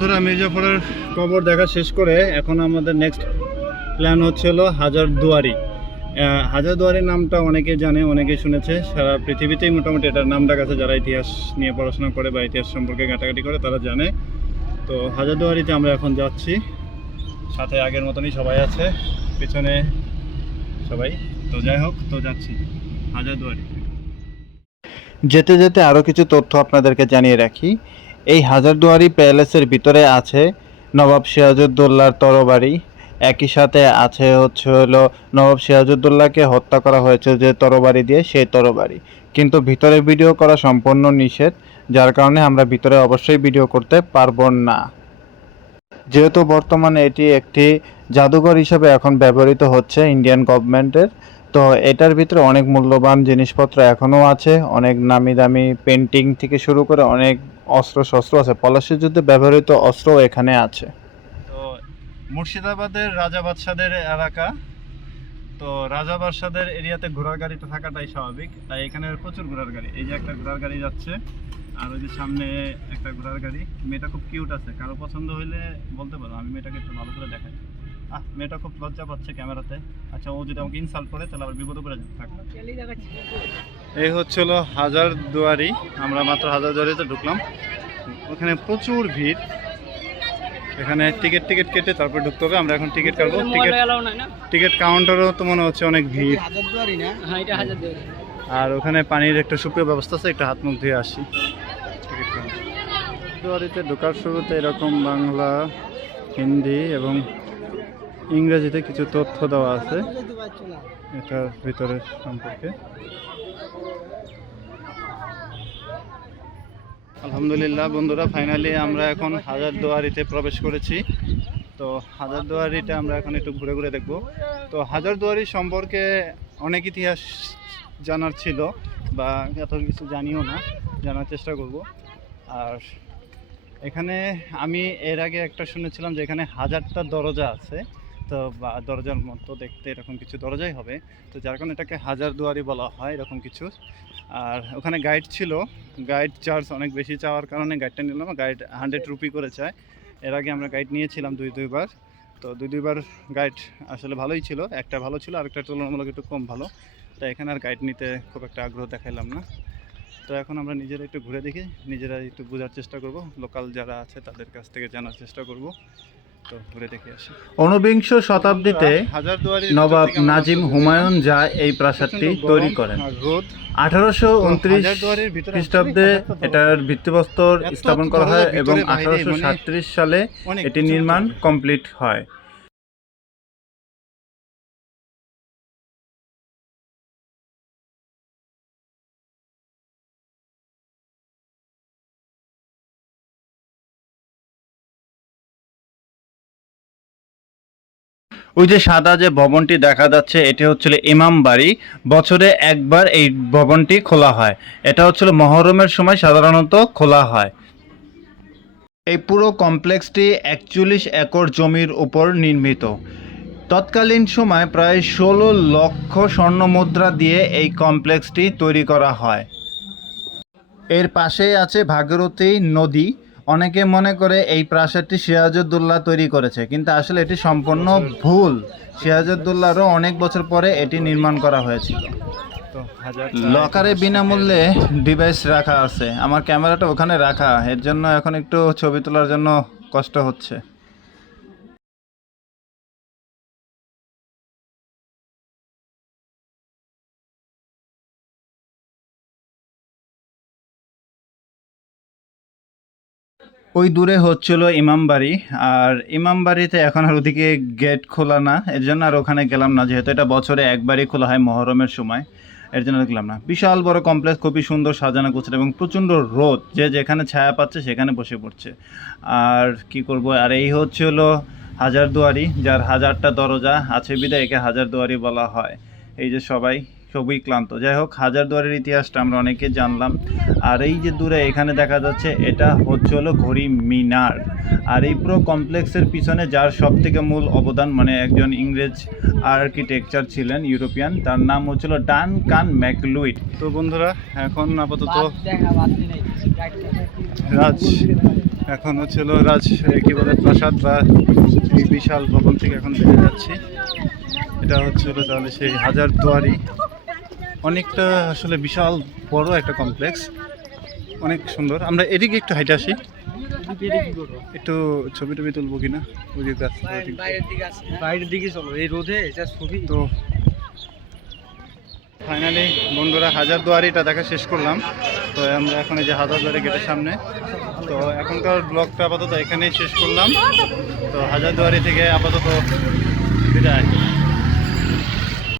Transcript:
মির্জাপুরের কবর দেখা শেষ করে এখন আমাদের নেক্সট প্ল্যান হচ্ছিল হাজারদুয়ারি। হাজারদুয়ারি নামটা অনেকে জানে, অনেকে শুনেছে, সারা পৃথিবীতেই মোটামুটি এটার নামটা কাছে যারা ইতিহাস নিয়ে পড়াশোনা করে বা ইতিহাস সম্পর্কে ঘাটাঘাটি করে তারা জানে। তো হাজারদুয়ারিতে আমরা এখন যাচ্ছি, সাথে আগের মতনই সবাই আছে, পিছনে সবাই। তো যাই হোক, তো যাচ্ছি হাজারদুয়ারি। যেতে যেতে আরও কিছু তথ্য আপনাদেরকে জানিয়ে রাখি। এই হাজারদুয়ারি প্যালেসের ভিতরে আছে নবাব সিরাজউদ্দৌলার তরবারি, একই সাথে আছে হলো নবাব সিরাজউদ্দৌলাকে হত্যা করা হয়েছে যে তরবারি দিয়ে, সেই তরবারি। কিন্তু ভিতরে ভিডিও করা সম্পূর্ণ নিষেধ, যার কারণে আমরা ভিতরে অবশ্যই ভিডিও করতে পারবো না। যেহেতু বর্তমানে এটি একটি জাদুঘর হিসেবে এখন ব্যবহৃত হচ্ছে ইন্ডিয়ান গভর্নমেন্টের, তো এটার ভিতরে অনেক মূল্যবান জিনিসপত্র এখনও আছে, অনেক নামি দামি পেন্টিং থেকে শুরু করে অনেক অস্ত্র শস্ত্র আছে, পলাশির যুদ্ধে ব্যবহৃত অস্ত্রও এখানে আছে। তো মুর্শিদাবাদের রাজা বাদশাদের এলাকা, তো রাজা বাদশাদের এরিয়াতে ঘোড়ার গাড়িটা থাকাটাই স্বাভাবিক, তাই এখানে প্রচুর ঘোড়ার গাড়ি। এই যে একটা ঘোড়ার গাড়ি যাচ্ছে, আর ওই যে সামনে একটা ঘোড়ার গাড়ি। মেয়েটা খুব কিউট আছে, কারো পছন্দ হইলে বলতে পারো, আমি মেয়েটাকে একটু ভালো করে দেখাই। মেয়েটা খুব লজ্জা পাচ্ছে ক্যামেরাতে। আচ্ছা, ও যদি আমাকে ইনসাল্ট করে তাহলে আবার বিপদে পড়ে যাবে। এই হচ্ছিল হাজারদুয়ারি, আমরা মাত্র হাজারদুয়ারিতে ঢুকলাম। ওখানে প্রচুর ভিড়, এখানে টিকিট কেটে তারপর ঢুকতে হবে। আমরা এখন টিকিট কাটবো, টিকিট কাউন্টারও তো মনে হচ্ছে অনেক ভিড়। আর ওখানে পানির একটা সুপ্রিয় ব্যবস্থা আছে, একটা হাত মুখ ধুয়ে আসি। টিকিট কাউন্টার দুয়ারিতে ঢোকার শুরুতে এরকম বাংলা, হিন্দি এবং ইংরেজিতে কিছু তথ্য দেওয়া আছে এটার ভিতরে সম্পর্কে। আলহামদুলিল্লাহ বন্ধুরা, ফাইনালি আমরা এখন হাজারদুয়ারিতে প্রবেশ করেছি। তো হাজারদুয়ারিটা আমরা এখন একটু ঘুরে ঘুরে দেখব। তো হাজারদুয়ারি সম্পর্কে অনেক ইতিহাস জানার ছিল, বা এত কিছু জানিও না, জানার চেষ্টা করব। আর এখানে আমি এর আগে একটা শুনেছিলাম যে এখানে 1000টা দরজা আছে, তো বা দরজার মতো দেখতে এরকম কিছু দরজাই হবে, তো যার কারণে এটাকে হাজারদুয়ারি বলা হয় এরকম কিছু। আর ওখানে গাইড ছিল, গাইড চার্জ অনেক বেশি চাওয়ার কারণে গাইডটা নিলাম। গাইড 100 রুপি করে চায়। এর আগে আমরা গাইড নিয়েছিলাম দুইবার, তো দুইবার গাইড আসলে ভালোই ছিল, একটা ভালো ছিল আর একটা তুলনামূলক একটু কম ভালো, তো এখানে আর গাইড নিতে খুব একটা আগ্রহ দেখাইলাম না। তো এখন আমরা নিজেরা একটু ঘুরে দেখি, নিজেরা একটু বোঝার চেষ্টা করব, লোকাল যারা আছে তাদের কাছ থেকে জানার চেষ্টা করব। তো ঘুরে দেখে আসি। ঊনবিংশ শতাব্দীতে নবাব নাজিম হুমায়ুন যা এই প্রাসাদটি তৈরি করেন। 1829 খ্রিস্টাব্দে এটার ভিত্তিপ্রস্তর স্থাপন করা হয় এবং 1837 সালে এটি নির্মাণ কমপ্লিট হয়। ওই যে সাদা যে ভবনটি দেখা যাচ্ছে, এটি হচ্ছিল ইমাম বাড়ি। বছরে একবার এই ভবনটি খোলা হয়, এটা হচ্ছিল মহরমের সময় সাধারণত খোলা হয়। এই পুরো কমপ্লেক্সটি 41 একর জমির উপর নির্মিত। তৎকালীন সময় প্রায় 16 লক্ষ স্বর্ণ মুদ্রা দিয়ে এই কমপ্লেক্সটি তৈরি করা হয়। এর পাশেই আছে ভাগীরথী নদী। অনেকে মনে করে এই প্রাসাদটি সিরাজউদ্দৌলা তৈরি করেছে, কিন্তু আসলে এটি সম্পূর্ণ ভুল। সিরাজউদ্দৌলারও অনেক বছর পরে এটি নির্মাণ করা হয়েছিল। লকারে বিনামূল্যে ডিভাইস রাখা আছে, আমার ক্যামেরাটা ওখানে রাখা, এর জন্য এখন একটু ছবি তোলার জন্য কষ্ট হচ্ছে। ওই দূরে হচ্ছিল ইমামবাড়ি, আর ইমামবাড়িতে এখন আর ওদিকে গেট খোলা না, এর জন্য আর ওখানে গেলাম না, যেহেতু এটা বছরে একবারই খোলা হয় মহরমের সময়, এর জন্য গেলাম না। বিশাল বড় কমপ্লেক্স, খুবই সুন্দর সাজানো গোছানো এবং প্রচণ্ড রোদ, যে যেখানে ছায়া পাচ্ছে সেখানে বসে পড়ছে। আর কি করব, আর এই হচ্ছে হলো হাজারদুয়ারি, যার 1000টা দরজা আছে বিধায় একে হাজারদুয়ারি বলা হয়। এই যে সবই ক্লান্ত। যাই হোক, হাজারদুয়ারির ইতিহাসটা আমরা অনেকে জানলাম। আর এই যে দূরে এখানে দেখা যাচ্ছে, এটা হচ্ছে হলো ঘড়ি মিনার। আর এই পুরো কমপ্লেক্সের পিছনে যার সব থেকে মূল অবদান, মানে একজন ইংরেজ আর্কিটেকচার ছিলেন ইউরোপিয়ান, তার নাম হচ্ছিল ডানকান ম্যাকলুইড। তো বন্ধুরা, এখন আপাতত এখন হচ্ছিল কি বলে প্রাসাদ বা এই বিশাল ভবন থেকে এখন বেরিয়ে যাচ্ছি। এটা হচ্ছিল তাহলে সেই হাজারদুয়ারি, অনেকটা আসলে বিশাল বড় একটা কমপ্লেক্স, অনেক সুন্দর। আমরা এদিকে একটু হাইটে আসি, একটু ছবি টবি তুলবো কিনা। বাইরের দিকে চলো, এই রোদে ছবি। তো ফাইনালি বন্ধুরা হাজারদুয়ারিটা দেখা শেষ করলাম। তো আমরা এখন এই যে হাজারদুয়ারি গেটের সামনে। তো এখনকার ব্লগটা আপাতত এখানেই শেষ করলাম। তো হাজারদুয়ারি থেকে আপাতত বিদায়।